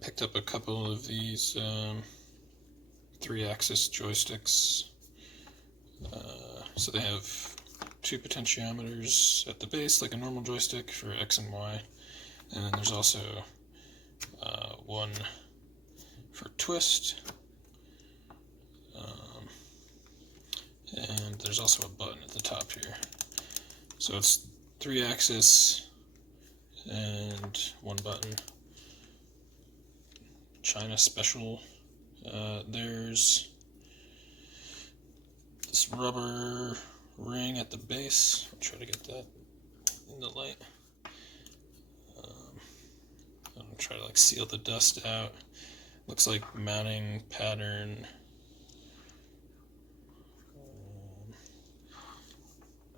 picked up a couple of these 3-axis joysticks. So they have 2 potentiometers at the base, like a normal joystick for X and Y, and then there's also one for twist, and there's also a button at the top here. So it's 3-axis and 1 button. China special. There's this rubber ring at the base. I'll try to get that in the light. I'm gonna try to like seal the dust out. Looks like mounting pattern.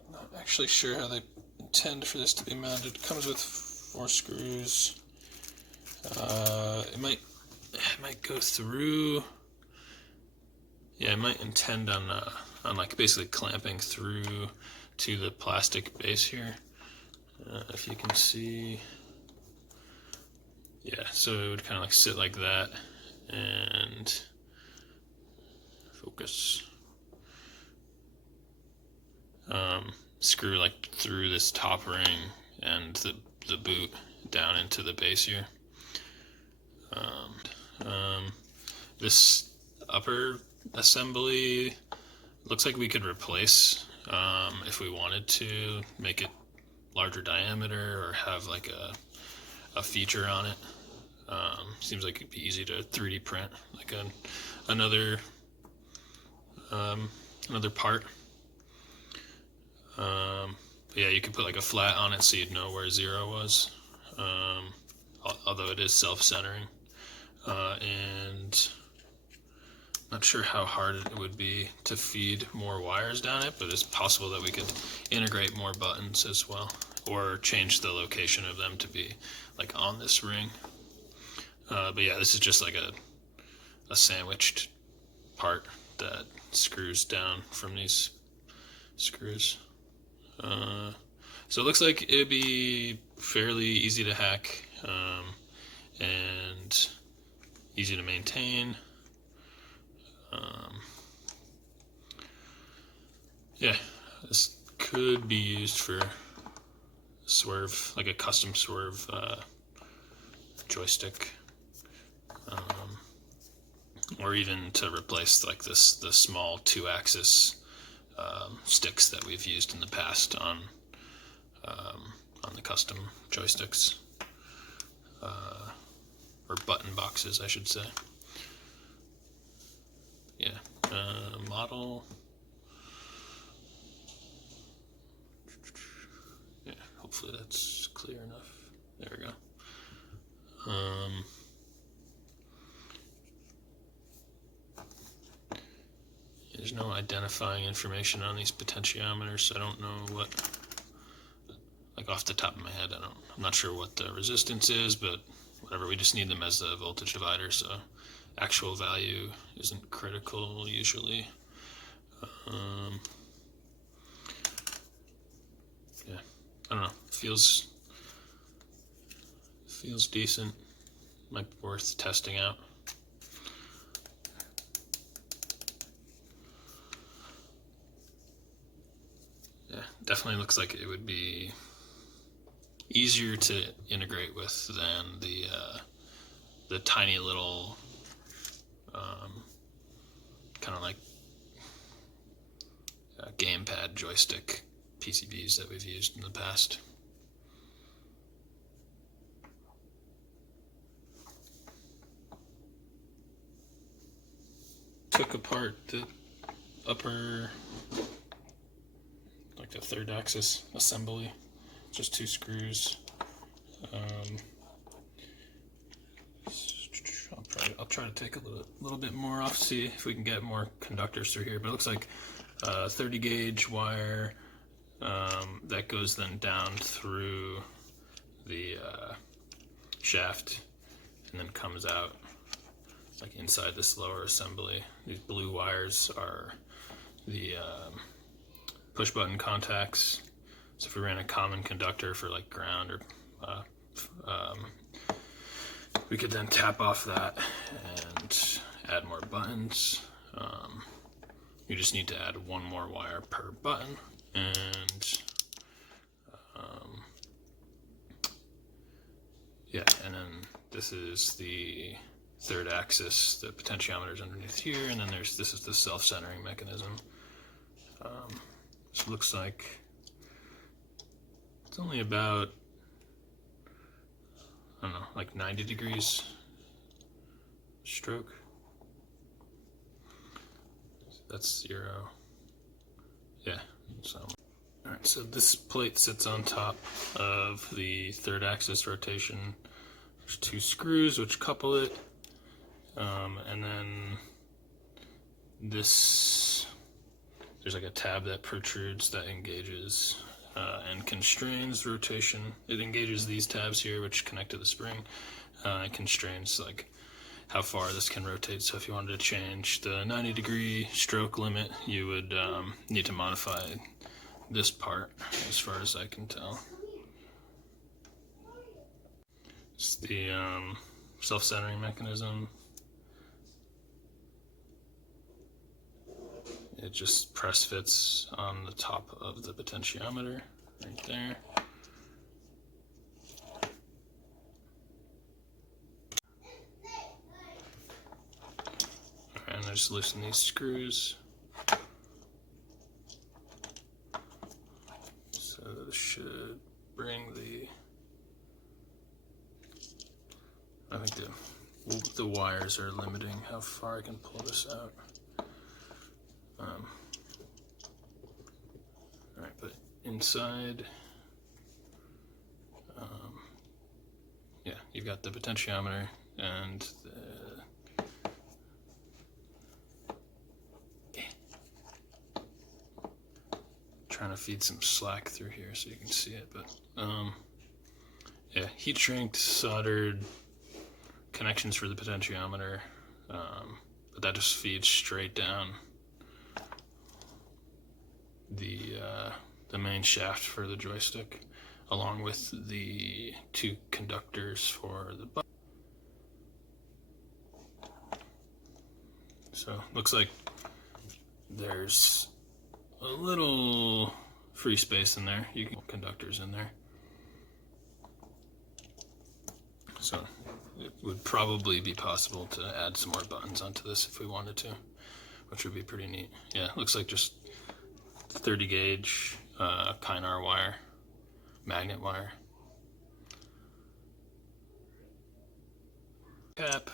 I'm not actually sure how they intend for this to be mounted. It comes with 4 screws. It might go through. Yeah, I might intend on like basically clamping through to the plastic base here. If you can see, yeah. So it would kind of like sit like that and focus. Screw like through this top ring and the boot down into the base here. This upper assembly looks like we could replace if we wanted to make it larger diameter or have like a feature on it. Seems like it'd be easy to 3D print like another part. Yeah, you could put like a flat on it so you'd know where 0 was, although it is self-centering, and not sure how hard it would be to feed more wires down it, but it's possible that we could integrate more buttons as well, or change the location of them to be like on this ring. But yeah, this is just like a sandwiched part that screws down from these screws. So it looks like it'd be fairly easy to hack and easy to maintain. Yeah, this could be used for swerve, like a custom swerve joystick, or even to replace like the small 2-axis sticks that we've used in the past on the custom joysticks, or button boxes, I should say. Yeah, model. Yeah, hopefully that's clear enough. There we go. There's no identifying information on these potentiometers, so I don't know what, like off the top of my head, I'm not sure what the resistance is, but whatever, we just need them as a voltage divider, so actual value isn't critical usually. Yeah, I don't know, feels decent, might be worth testing out. Yeah, definitely looks like it would be easier to integrate with than the tiny little kind of like gamepad joystick PCBs that we've used in the past. Took apart the upper, like the 3rd-axis assembly, just 2 screws. I'll try to take a little bit more off, see if we can get more conductors through here. But it looks like 30 gauge wire that goes then down through the shaft and then comes out like inside this lower assembly. These blue wires are the push button contacts. So if we ran a common conductor for like ground or We could then tap off that and add more buttons. You just need to add one more wire per button, and yeah, and then this is the third axis. The potentiometer is underneath here, and then this is the self-centering mechanism. So it looks like it's only about, I don't know, like 90 degrees stroke. That's 0. Yeah, so. Alright, so this plate sits on top of the third axis rotation. There's 2 screws which couple it, and then there's like a tab that protrudes that engages and constrains rotation. It engages these tabs here which connect to the spring, and constrains like how far this can rotate. So if you wanted to change the 90-degree stroke limit, you would need to modify this part, as far as I can tell. It's the self-centering mechanism. It just press fits on the top of the potentiometer right there. And I just loosen these screws. So this should bring I think the wires are limiting how far I can pull this out. Alright, but inside, yeah, you've got the potentiometer and trying to feed some slack through here so you can see it, but yeah, heat shrink soldered connections for the potentiometer, but that just feeds straight down the main shaft for the joystick, along with the 2 conductors for the button. So looks like there's a little free space in there. You can put conductors in there. So it would probably be possible to add some more buttons onto this if we wanted to, which would be pretty neat. Yeah, looks like just 30 gauge Kynar wire, magnet wire. Cap.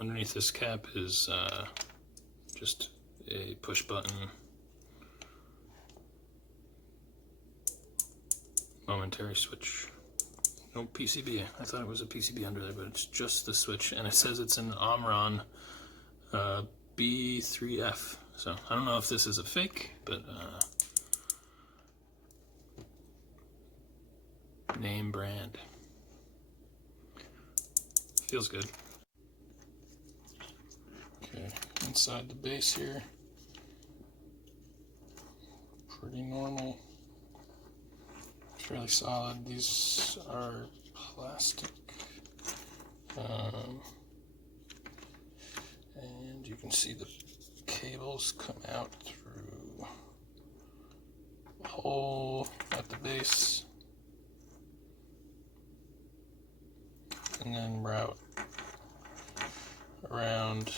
Underneath this cap is just a push button momentary switch. No PCB. I thought it was a PCB under there, but it's just the switch, and it says it's an Omron B3F. So I don't know if this is a fake, but name brand. Feels good. Okay, inside the base here, pretty normal. Fairly solid. These are plastic, and you can see the cables come out through a hole at the base and then route around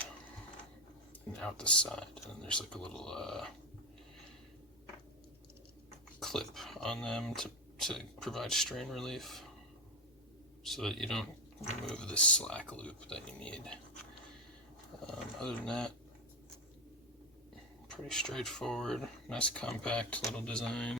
and out the side, and then there's like a little clip on them to provide strain relief so that you don't remove the slack loop that you need. Other than that, pretty straightforward, nice compact little design.